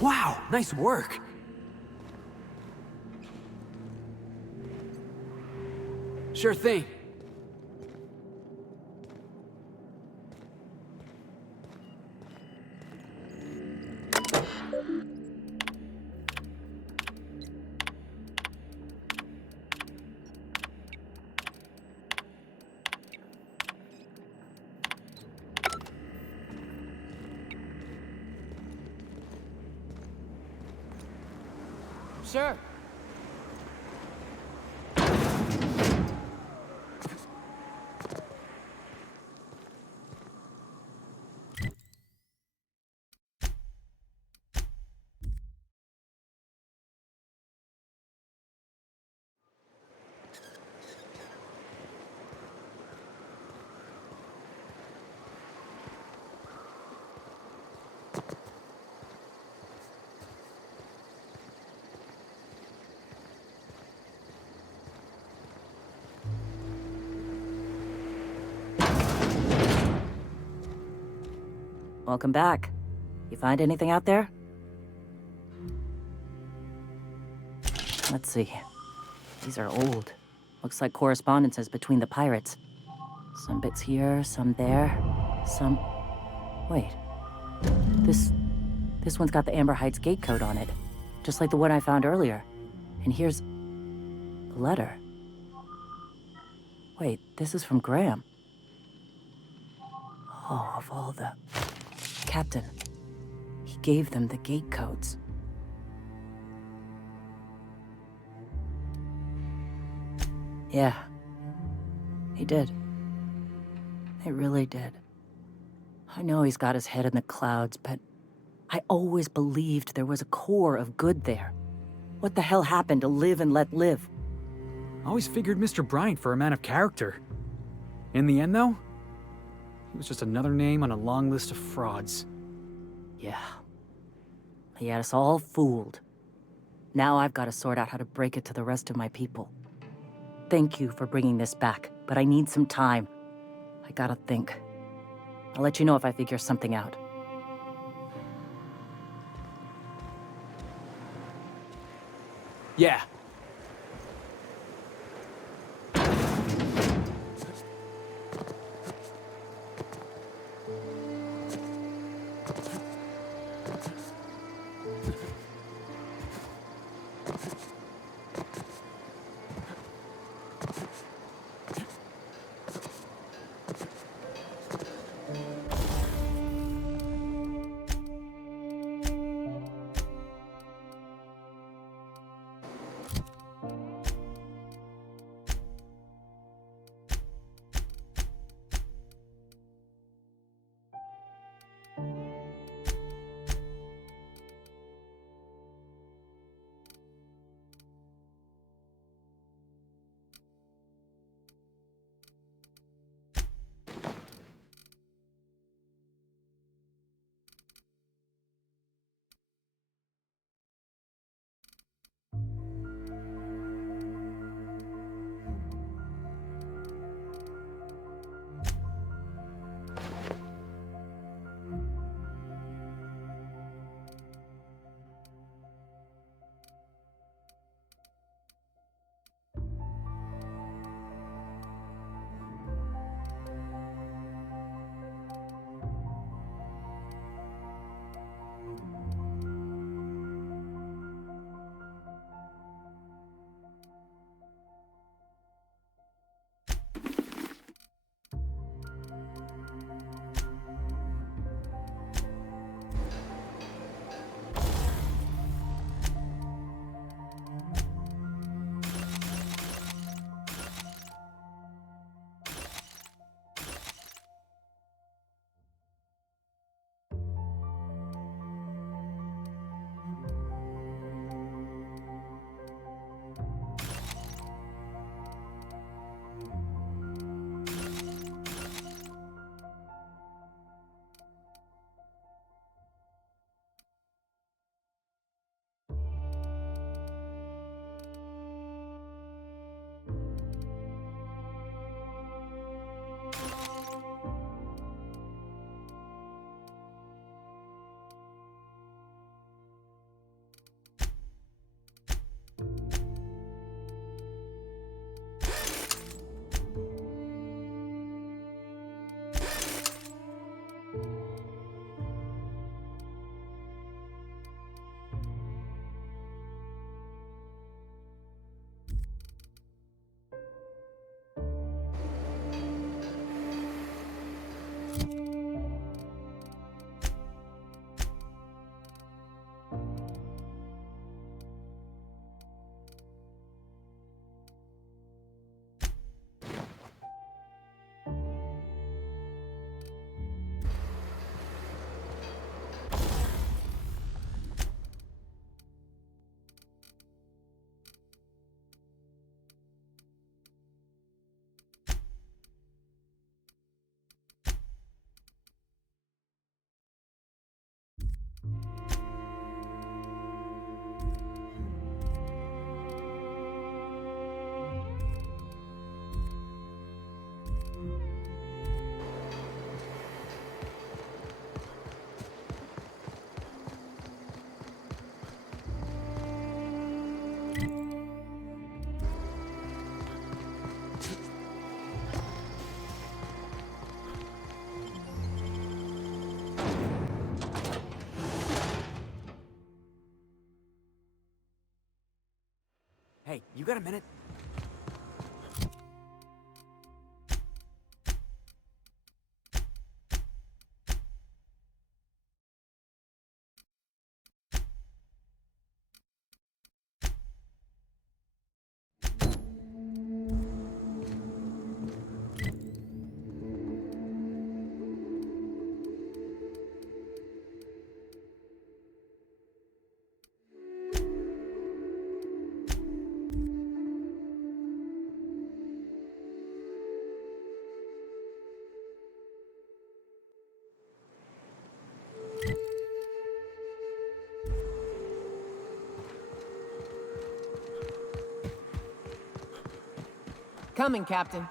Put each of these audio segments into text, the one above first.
Wow, nice work. Sure thing. Sure. Welcome back. You find anything out there? Let's see. These are old. Looks like correspondences between the pirates. Some bits here, some there, some... Wait. This one's got the Amber Heights gate code on it. Just like the one I found earlier. And here's... a letter. Wait, this is from Graham. Oh, of all the... Captain. He gave them the gate codes. Yeah. He did. He really did. I know he's got his head in the clouds, but I always believed there was a core of good there. What the hell happened to live and let live? I always figured Mr. Bryant for a man of character. In the end, though, he was just another name on a long list of frauds. Yeah. He had us all fooled. Now I've got to sort out how to break it to the rest of my people. Thank you for bringing this back, but I need some time. I gotta think. I'll let you know if I figure something out. Yeah. Hey, you got a minute? Coming, Captain.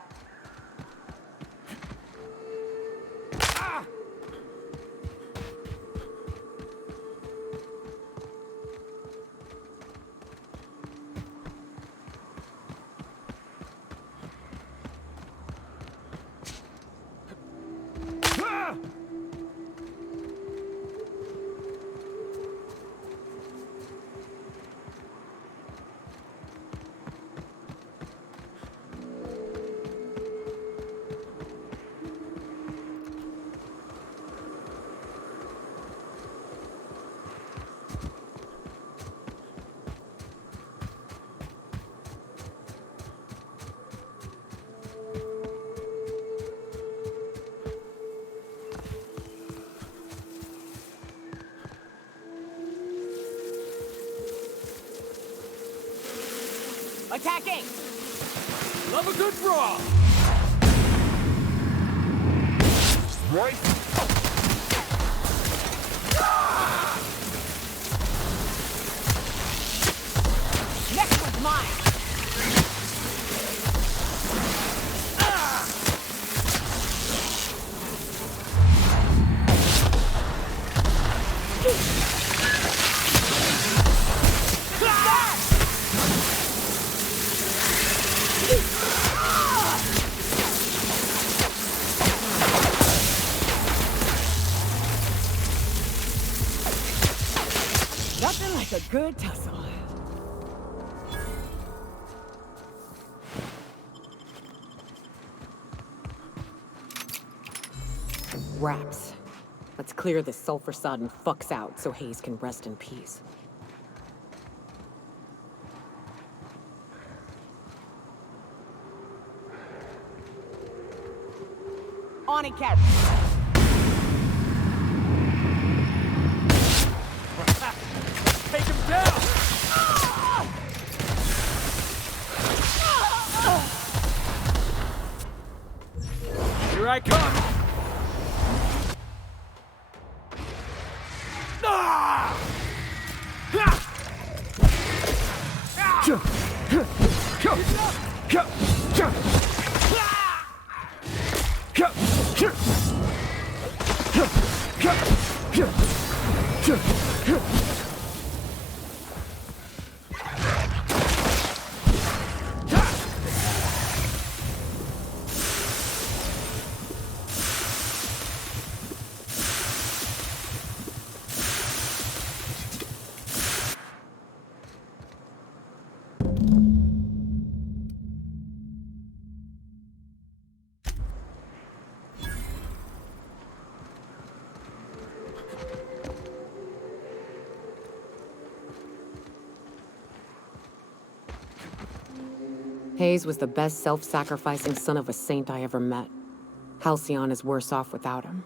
Attacking! Love a good brawl! Right? Next one's mine! Nothing like a good tussle. Wraps. Let's clear this sulfur-sodden fucks out so Hayes can rest in peace. On it, Cap. Take him down! Here I come! Hayes was the best self-sacrificing son of a saint I ever met. Halcyon is worse off without him.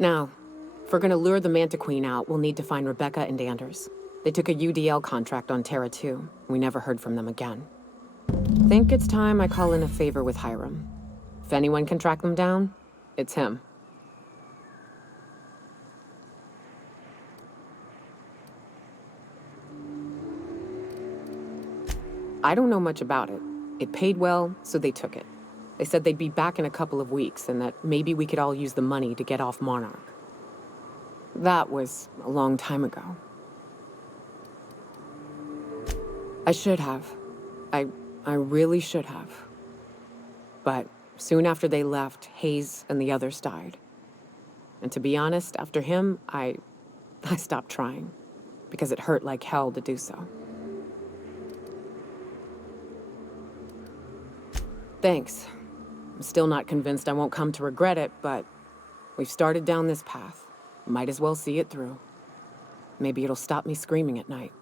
Now, if we're gonna lure the Mantiqueen out, we'll need to find Rebecca and Anders. They took a UDL contract on Terra 2. We never heard from them again. Think it's time I call in a favor with Hiram. If anyone can track them down, it's him. I don't know much about it. It paid well, so they took it. They said they'd be back in a couple of weeks and that maybe we could all use the money to get off Monarch. That was a long time ago. I should have. I really should have. But soon after they left, Hayes and the others died. And to be honest, after him, I stopped trying. Because it hurt like hell to do so. Thanks. I'm still not convinced I won't come to regret it, but we've started down this path. Might as well see it through. Maybe it'll stop me screaming at night.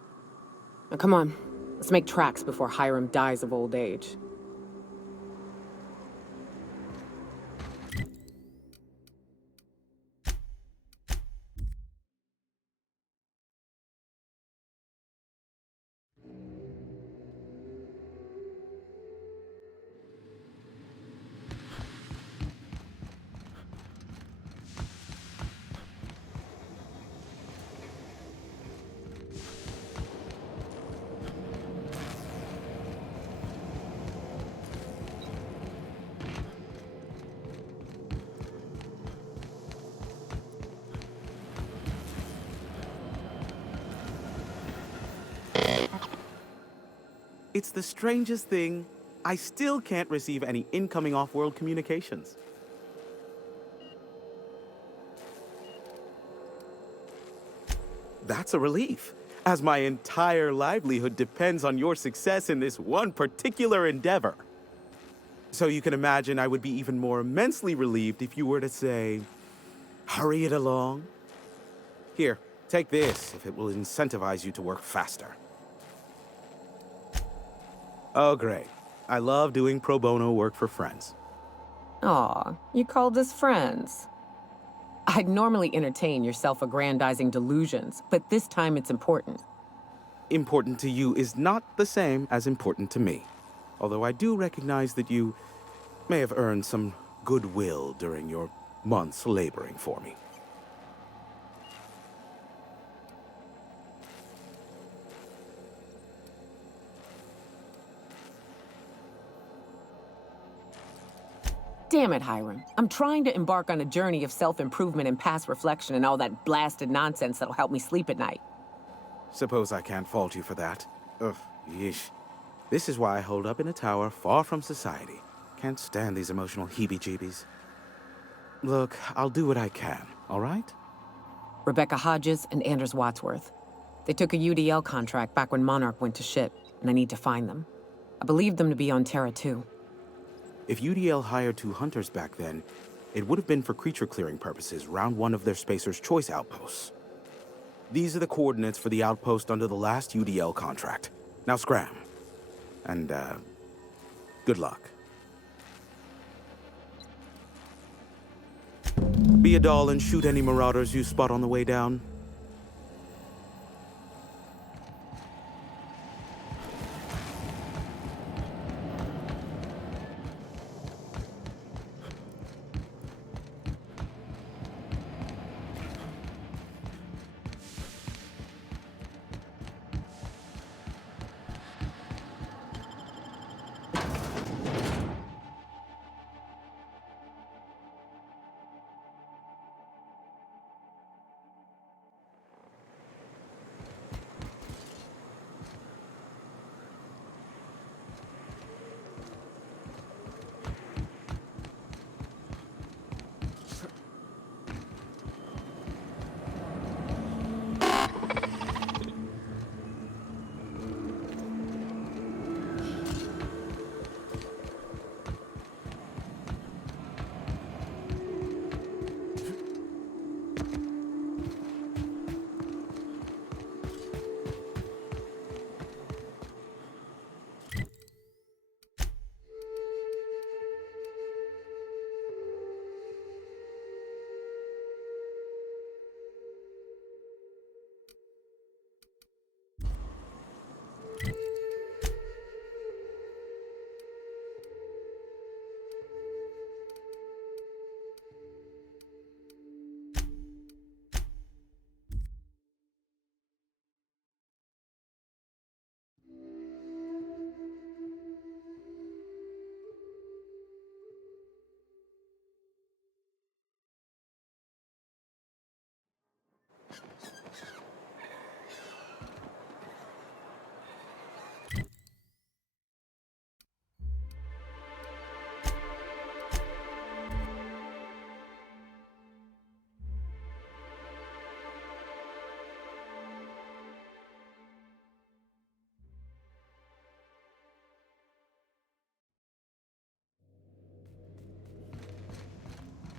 Now come on, let's make tracks before Hiram dies of old age. It's the strangest thing. I still can't receive any incoming off-world communications. That's a relief, as my entire livelihood depends on your success in this one particular endeavor. So you can imagine I would be even more immensely relieved if you were to say, hurry it along. Here, take this if it will incentivize you to work faster. Oh, great. I love doing pro bono work for friends. Aw, you called us friends. I'd normally entertain your self-aggrandizing delusions, but this time it's important. Important to you is not the same as important to me. Although I do recognize that you may have earned some goodwill during your months laboring for me. Damn it, Hiram. I'm trying to embark on a journey of self-improvement and past reflection and all that blasted nonsense that'll help me sleep at night. Suppose I can't fault you for that. Ugh, yeesh. This is why I hold up in a tower far from society. Can't stand these emotional heebie-jeebies. Look, I'll do what I can, all right? Rebecca Hodges and Anders Wadsworth. They took a UDL contract back when Monarch went to shit, and I need to find them. I believed them to be on Terra 2. If UDL hired 2 hunters back then, it would have been for creature clearing purposes round one of their Spacer's Choice outposts. These are the coordinates for the outpost under the last UDL contract. Now scram. And, good luck. Be a doll and shoot any marauders you spot on the way down.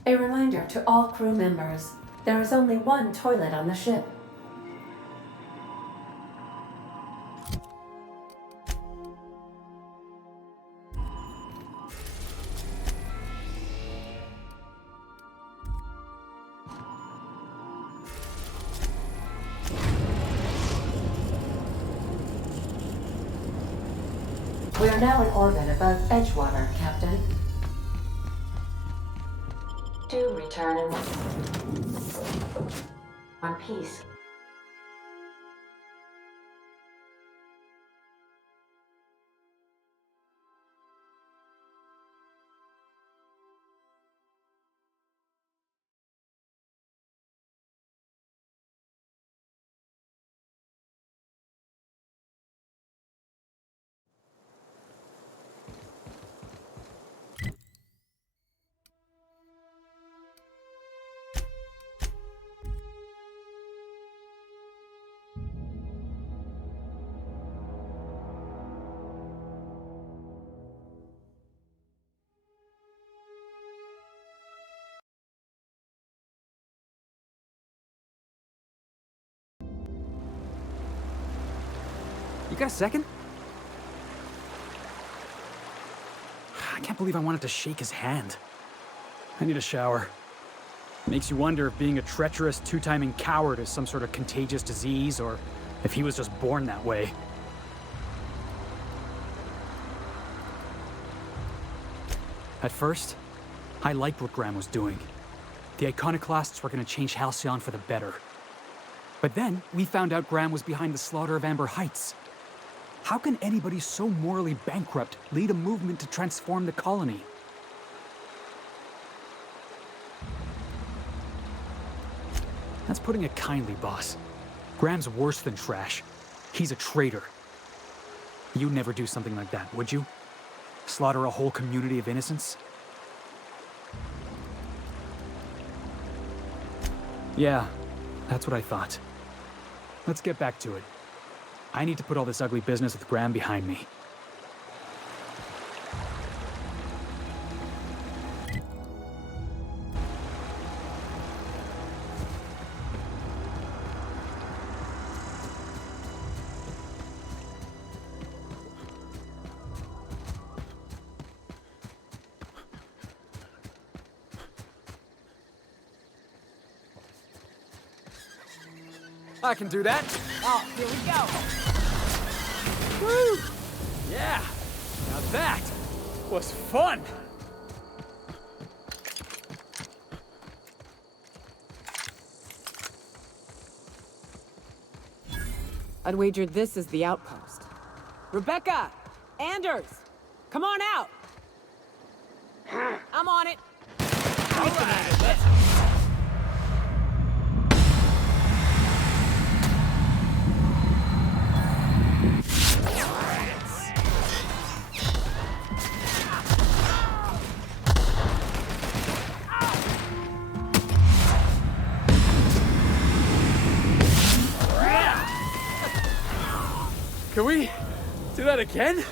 A reminder to all crew members, there is only one toilet on the ship. We are now in orbit above Edgewater, Captain. Do return in one piece. You got a second? I can't believe I wanted to shake his hand. I need a shower. Makes you wonder if being a treacherous, two-timing coward is some sort of contagious disease, or if he was just born that way. At first, I liked what Graham was doing. The Iconoclasts were going to change Halcyon for the better. But then, we found out Graham was behind the slaughter of Amber Heights. How can anybody so morally bankrupt lead a movement to transform the colony? That's putting it kindly, boss. Graham's worse than trash. He's a traitor. You'd never do something like that, would you? Slaughter a whole community of innocents? Yeah, that's what I thought. Let's get back to it. I need to put all this ugly business with Graham behind me. I can do that. Oh, here we go. Woo! Yeah, now that was fun. I'd wager this is the outpost. Rebecca! Anders! Come on out! I'm on it. All right, let's... Can we do that again?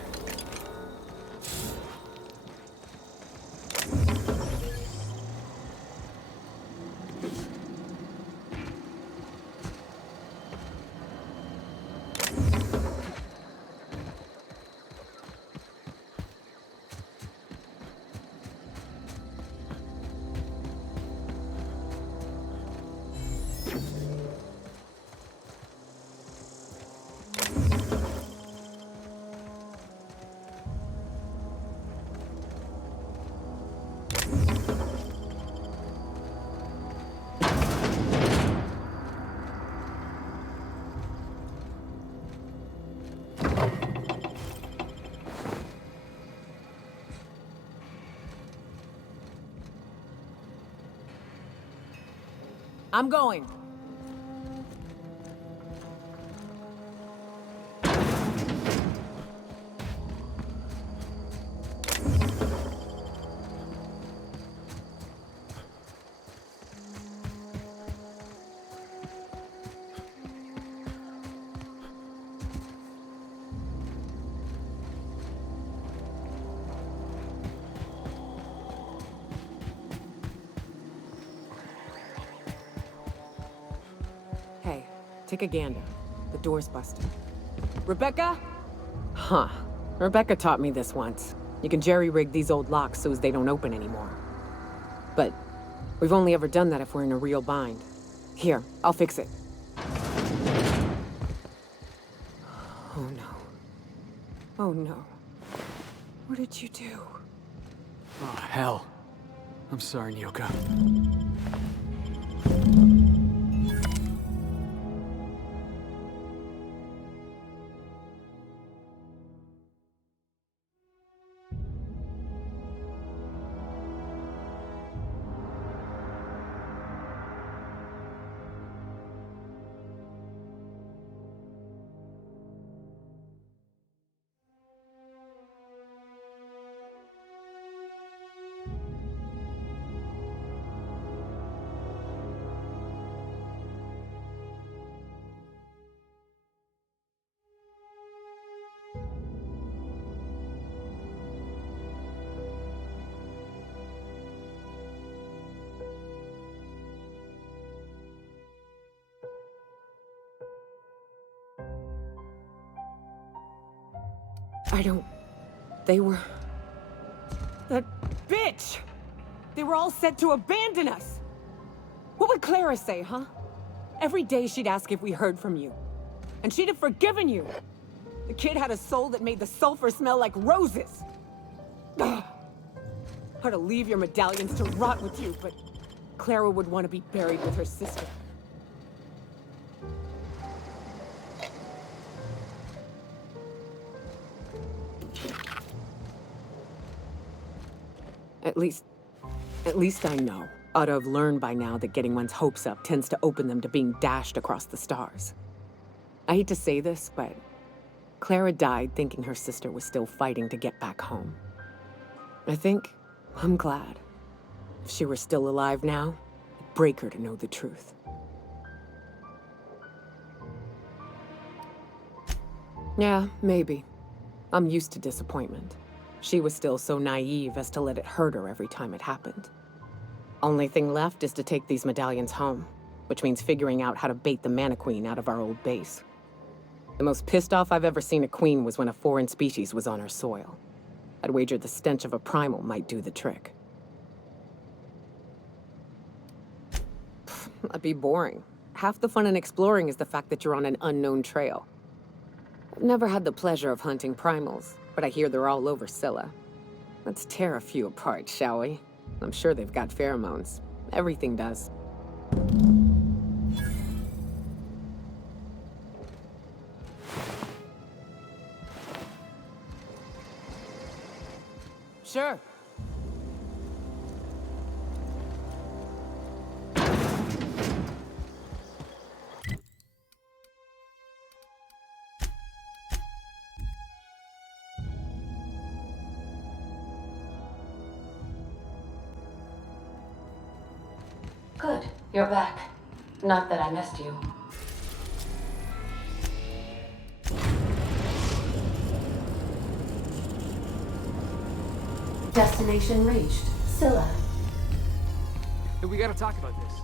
I'm going. take a gander. The door's busted. Rebecca? Huh. Rebecca taught me this once. You can jerry-rig these old locks so as they don't open anymore. But we've only ever done that if we're in a real bind. Here, I'll fix it. Oh no. Oh no. What did you do? Oh, hell. I'm sorry, Nyoka. They were... That bitch! They were all set to abandon us! What would Clara say, huh? Every day she'd ask if we heard from you. And she'd have forgiven you! The kid had a soul that made the sulfur smell like roses! Ugh. Or to leave your medallions to rot with you, but Clara would want to be buried with her sister. At least I know. Ought to have learned by now that getting one's hopes up tends to open them to being dashed across the stars. I hate to say this, but Clara died thinking her sister was still fighting to get back home. I'm glad. If she were still alive now, it'd break her to know the truth. Yeah, maybe. I'm used to disappointment. She was still so naive as to let it hurt her every time it happened. Only thing left is to take these medallions home, which means figuring out how to bait the Mantiqueen out of our old base. The most pissed off I've ever seen a queen was when a foreign species was on her soil. I'd wager the stench of a primal might do the trick. That'd be boring. Half the fun in exploring is the fact that you're on an unknown trail. I've never had the pleasure of hunting primals, but I hear they're all over Scylla. Let's tear a few apart, shall we? I'm sure they've got pheromones. Everything does. Sure. Good, you're back. Not that I missed you. Destination reached. Scylla. Hey, we gotta talk about this.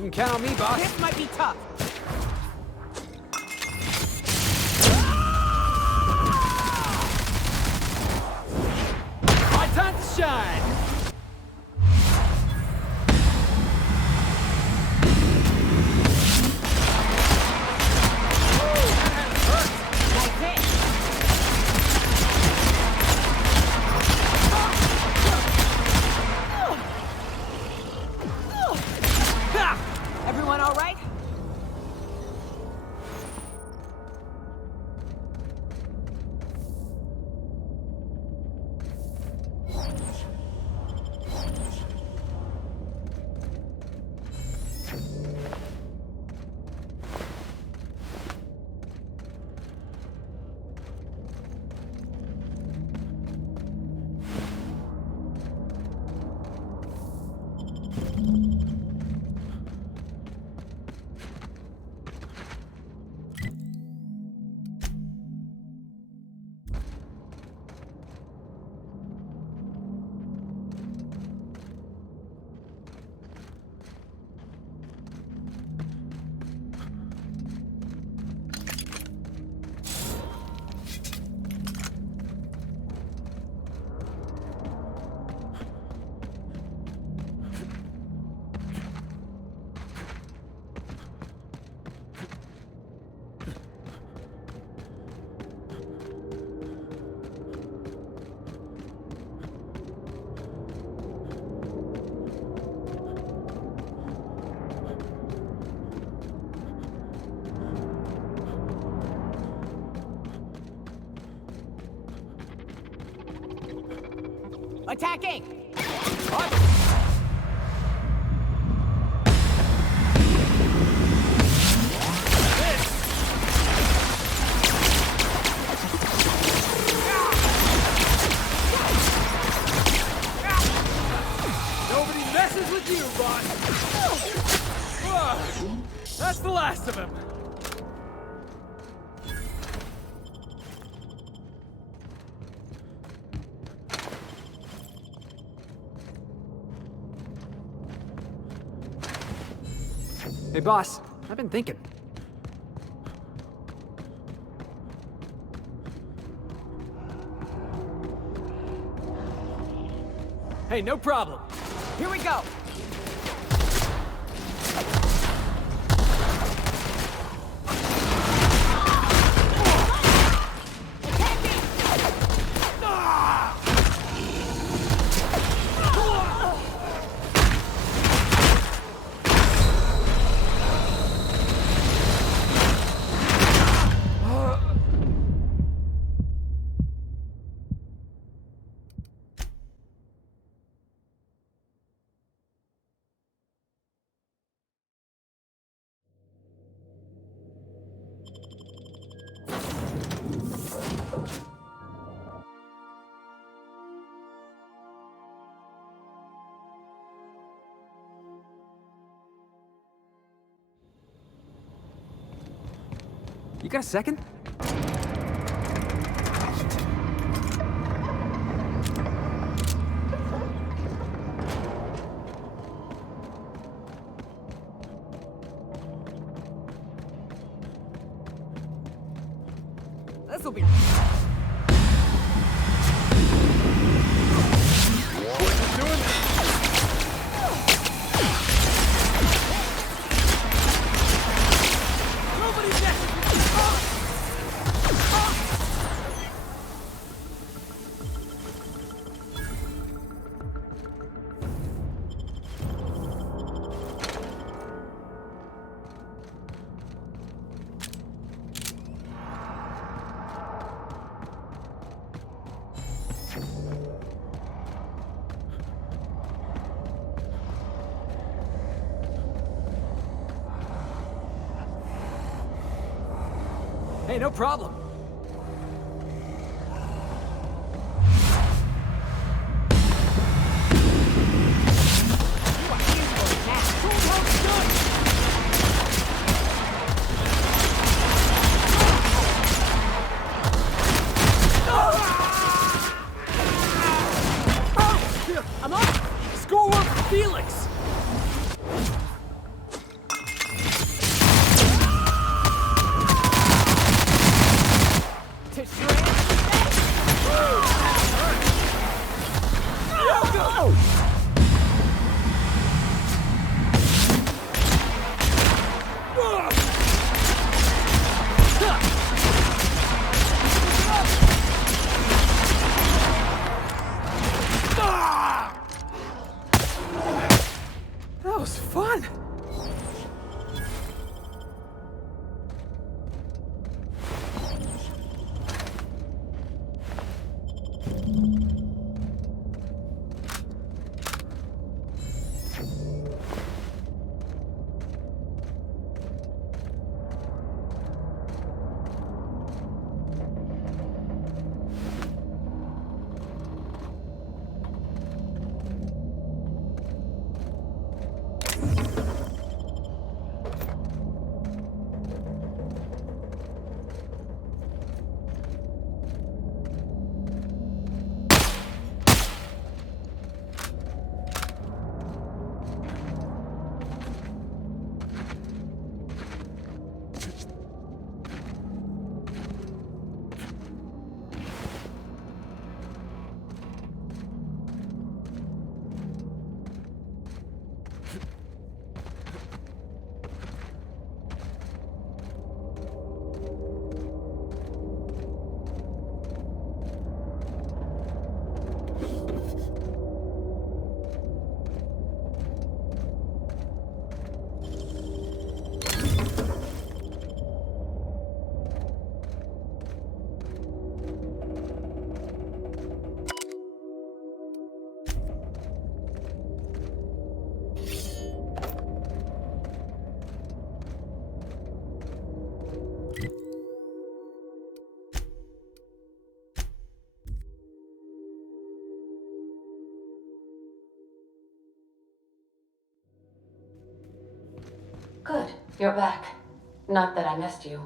You can count on me, boss. This might be tough. My time to shine! Everyone all right? Attacking! Nobody messes with you, boss! That's the last of him! Hey, boss, I've been thinking. Hey, no problem. Here we go! You got a second? This'll be... Hey, no problem. I'm up! Schoolwork for Felix! Good, you're back. Not that I missed you.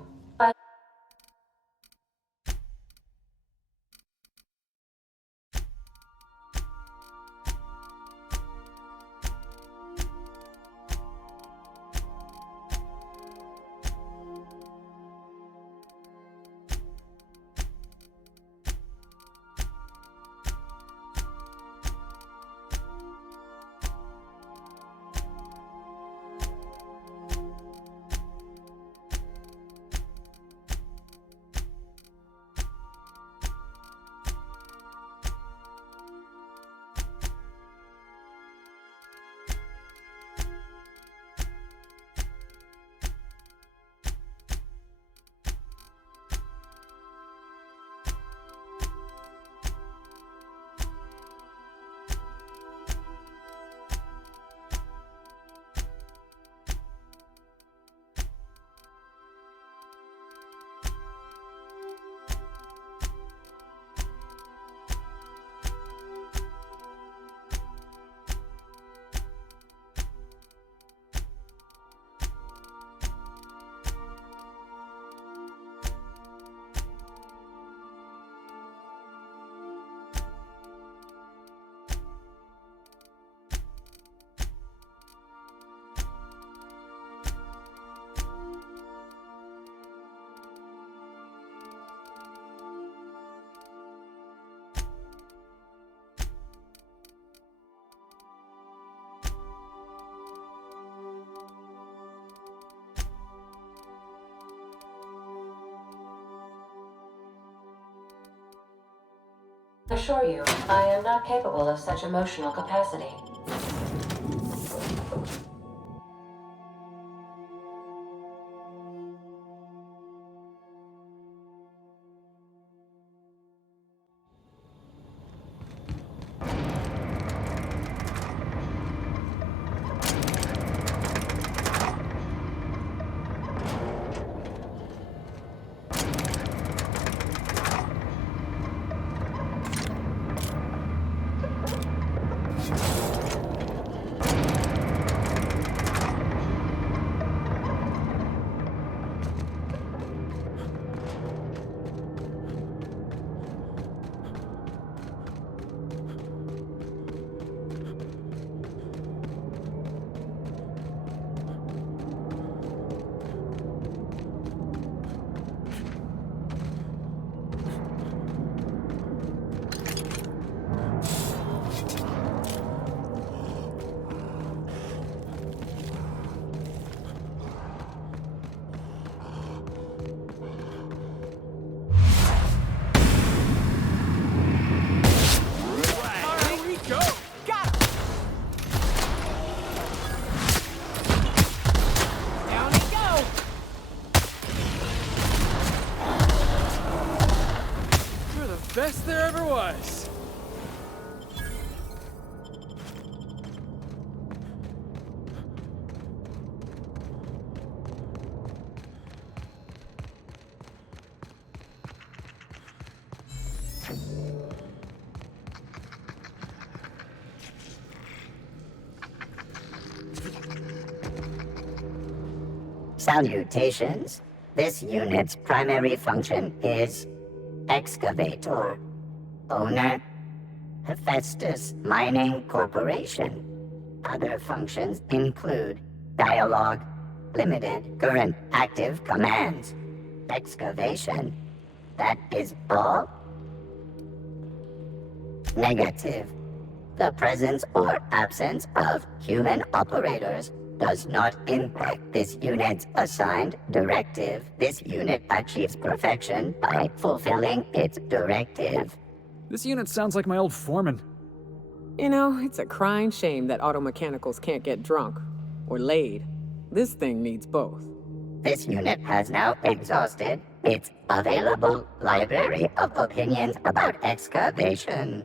Assure you, I am not capable of such emotional capacity. Best there ever was. Salutations. This unit's primary function is excavator. Owner, Hephaestus Mining Corporation. Other functions include dialogue, limited current active commands, excavation. That is all? Negative. The presence or absence of human operators does not impact this unit's assigned directive. This unit achieves perfection by fulfilling its directive. This unit sounds like my old foreman. You know, it's a crying shame that auto mechanicals can't get drunk. Or laid. This thing needs both. This unit has now exhausted its available library of opinions about excavation.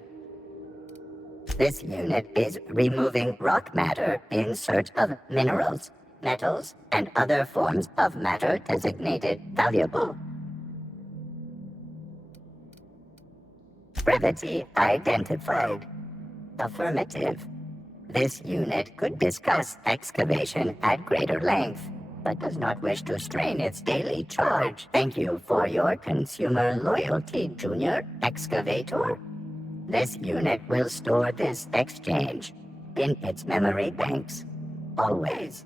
This unit is removing rock matter in search of minerals. metals, and other forms of matter designated valuable. Brevity identified. Affirmative. This unit could discuss excavation at greater length, but does not wish to strain its daily charge. Thank you for your consumer loyalty, Junior Excavator. This unit will store this exchange in its memory banks. Always.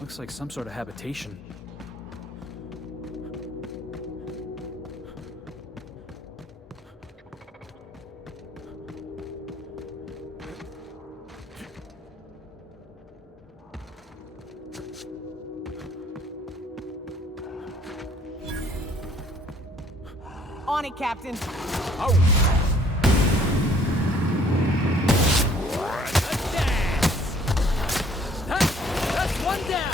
Looks like some sort of habitation. On it, Captain. That's one down!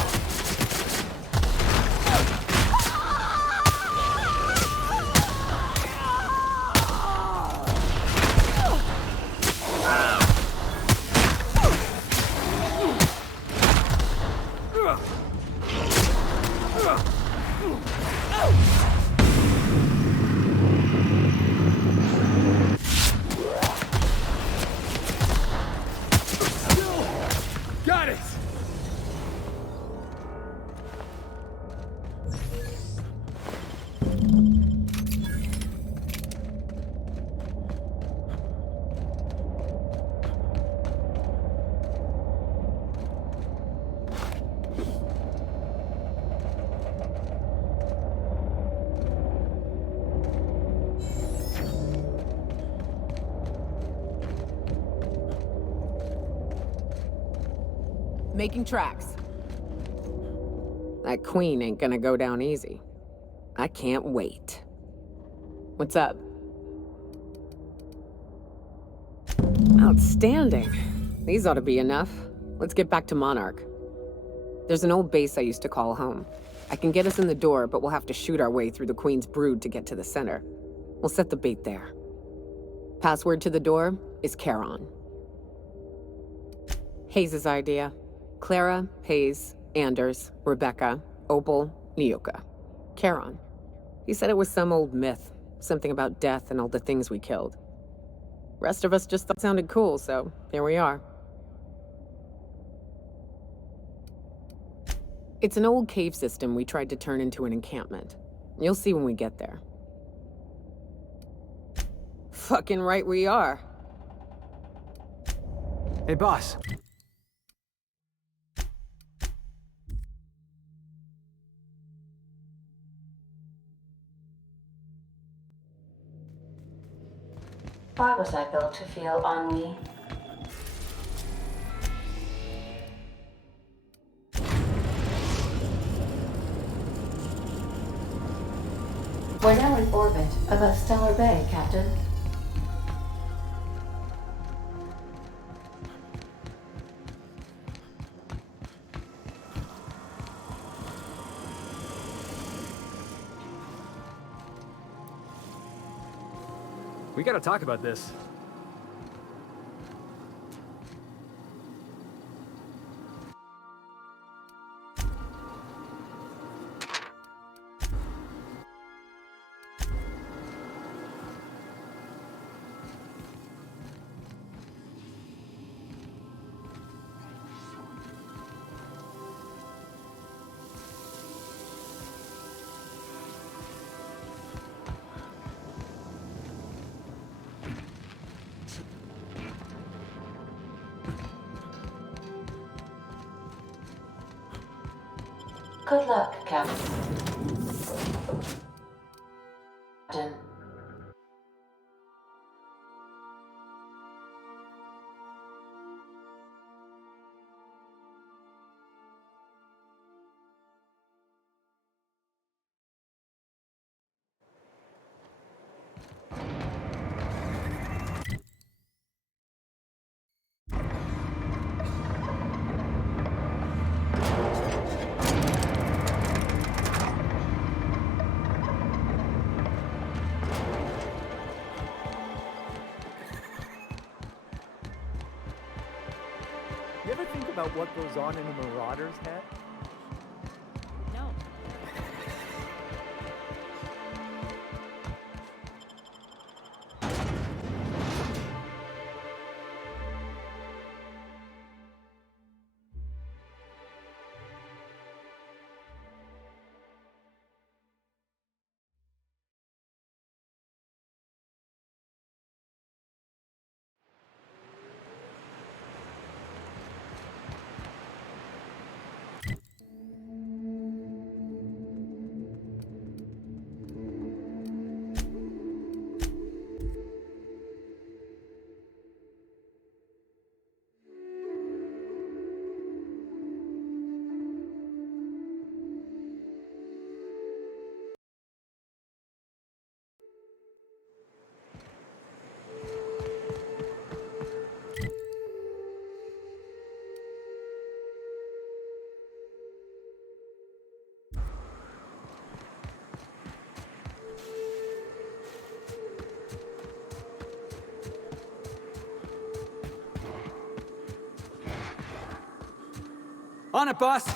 Got it! Making tracks. That queen ain't gonna go down easy. I can't wait. What's up? Outstanding. These ought to be enough. Let's get back to Monarch. There's an old base I used to call home. I can get us in the door, but we'll have to shoot our way through the Queen's brood to get to the center. We'll set the bait there. Password to the door is Charon. Hayes' idea. Clara, Hayes, Anders, Rebecca, Opal, Niuka. Charon. He said it was some old myth, something about death and all the things we killed. Rest of us just thought it sounded cool, so here we are. It's an old cave system we tried to turn into an encampment. You'll see when we get there. Fucking right we are. Hey, boss. Why was I built to feel ennui? We're now in orbit above Stellar Bay, Captain. We gotta talk about this. Good luck, Captain. You ever think about what goes on in a marauder's head? No. On it, boss!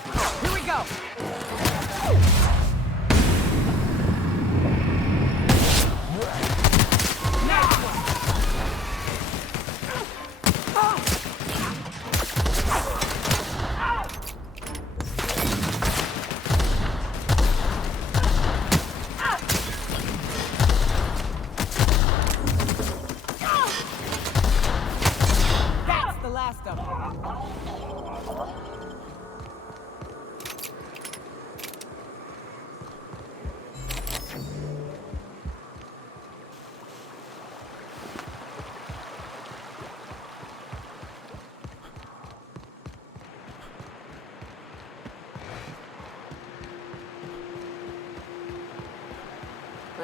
Here we go! That's the last of them.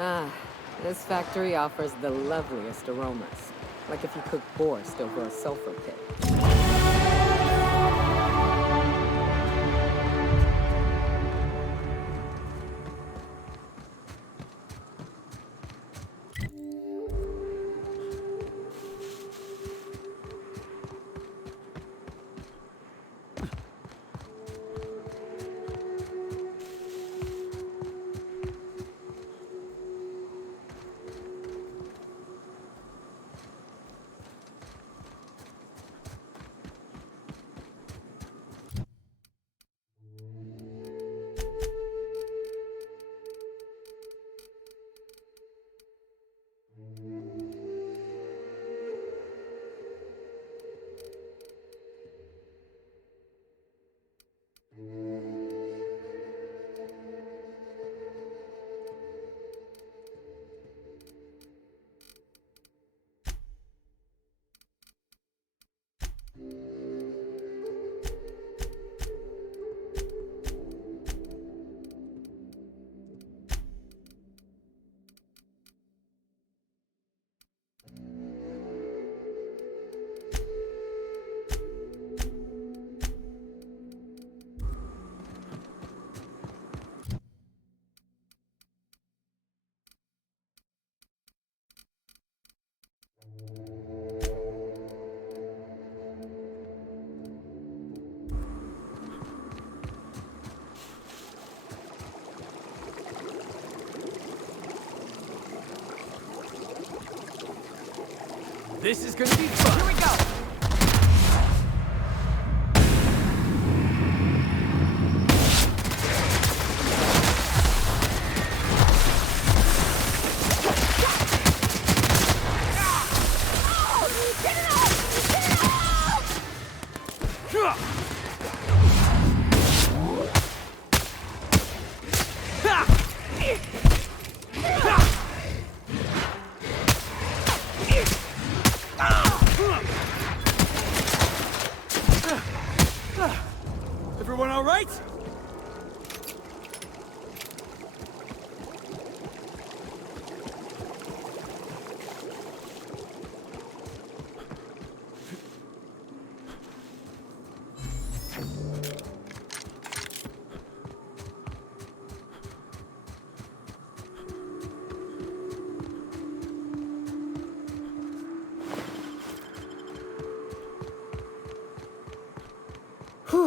Ah, this factory offers the loveliest aromas. Like if you cook borscht over a sulfur pit. This is gonna be fun! Here we go! Everyone all right? Here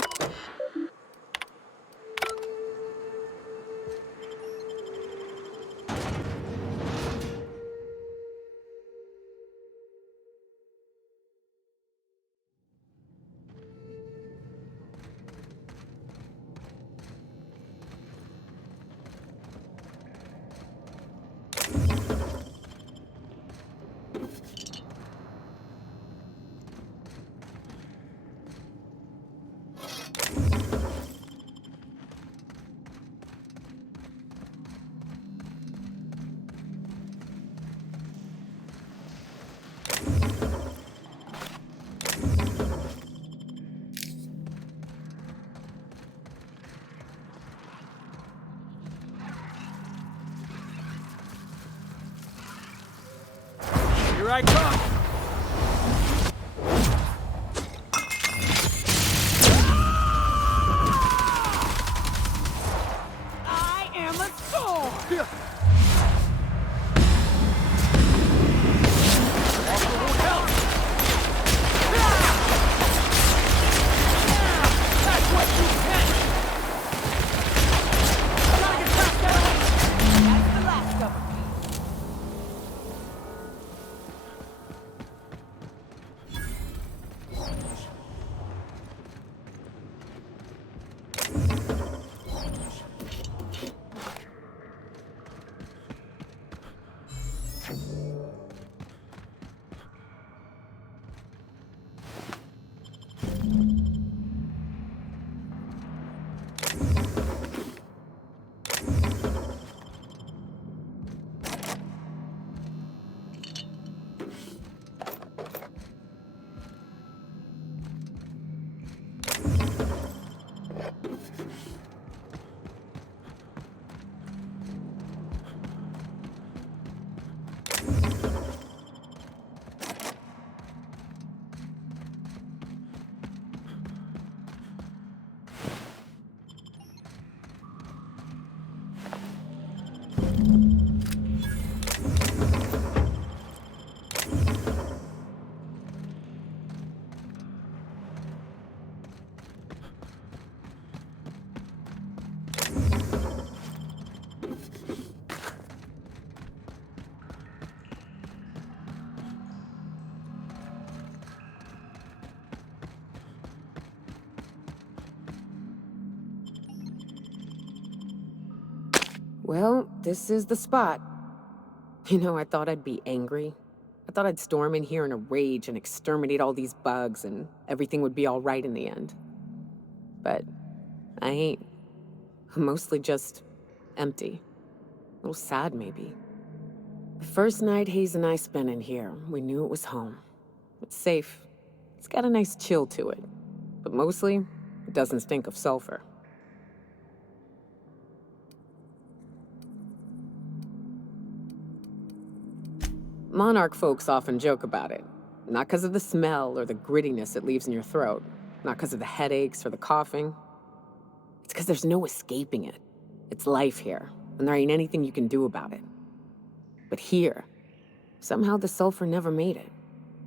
I come! I am a sword! That's what you get! Gotta get past that! That's the last of them. Well, this is the spot. You know, I thought I'd be angry. I thought I'd storm in here in a rage and exterminate all these bugs and everything would be all right in the end. But I ain't. I'm mostly just empty. A little sad, maybe. The first night Hayes and I spent in here, we knew it was home. It's safe. It's got a nice chill to it. But mostly, it doesn't stink of sulfur. Monarch folks often joke about it. Not because of the smell or the grittiness it leaves in your throat. Not because of the headaches or the coughing. It's because there's no escaping it. It's life here, and there ain't anything you can do about it. But here, somehow the sulfur never made it.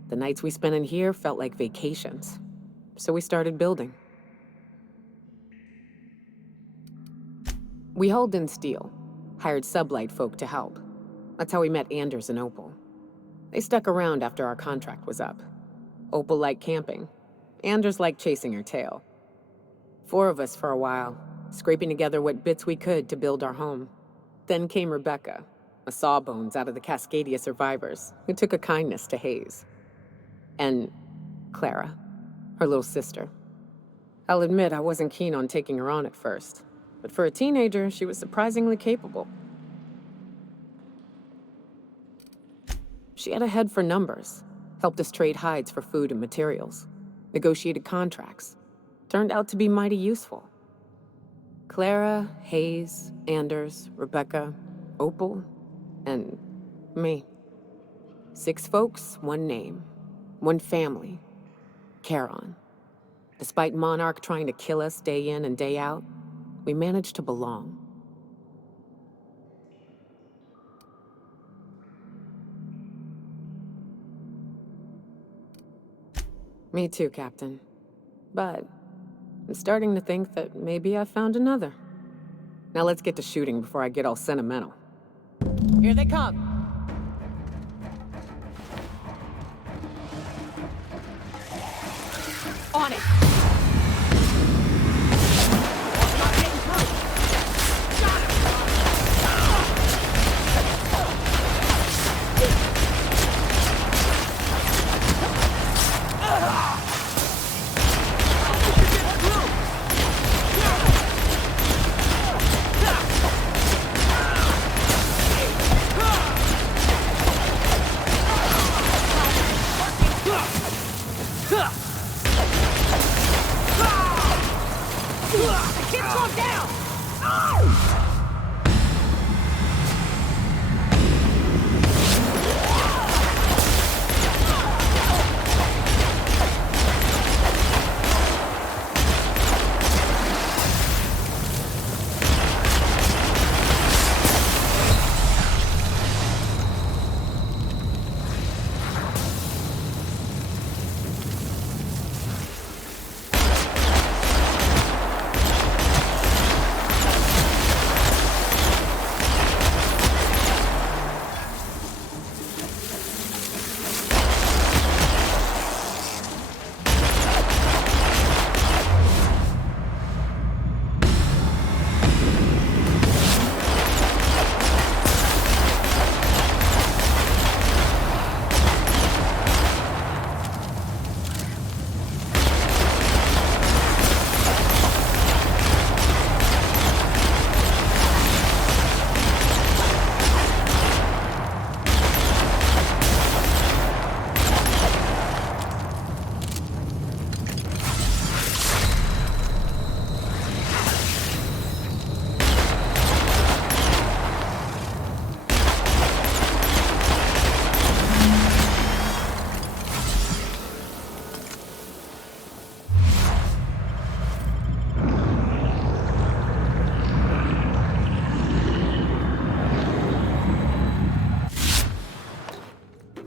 The nights we spent in here felt like vacations. So we started building. We hauled in steel, hired sublight folk to help. That's how we met Anders and Opal. They stuck around after our contract was up. Opal liked camping. Anders liked chasing her tail. 4 of us for a while, scraping together what bits we could to build our home. Then came Rebecca, a sawbones out of the Cascadia survivors, who took a kindness to Hayes. And Clara, her little sister. I'll admit I wasn't keen on taking her on at first, but for a teenager, she was surprisingly capable. She had a head for numbers, helped us trade hides for food and materials, negotiated contracts. Turned out to be mighty useful. Clara, Hayes, Anders, Rebecca, Opal, and me. 6 folks, 1 name, 1 family, Charon. Despite Monarch trying to kill us day in and day out, we managed to belong. Me too, Captain. But I'm starting to think that maybe I found another. Now let's get to shooting before I get all sentimental. Here they come! On it! Not getting through! Got him! Get him down!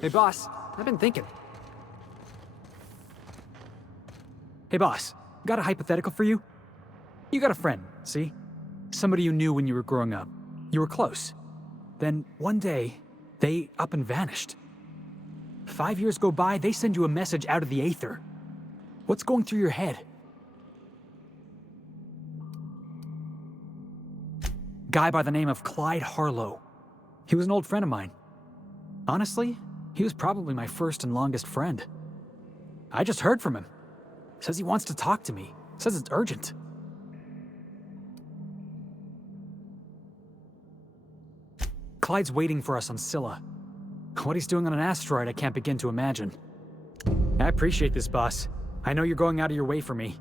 Hey, boss, I've been thinking. Hey, boss, got a hypothetical for you? You got a friend, see? Somebody you knew when you were growing up. You were close. Then, one day, they up and vanished. 5 years go by, they send you a message out of the aether. What's going through your head? Guy by the name of Clyde Harlow. He was an old friend of mine. Honestly, he was probably my first and longest friend. I just heard from him. Says he wants to talk to me. Says it's urgent. Clyde's waiting for us on Scylla. What he's doing on an asteroid, I can't begin to imagine. I appreciate this, boss. I know you're going out of your way for me.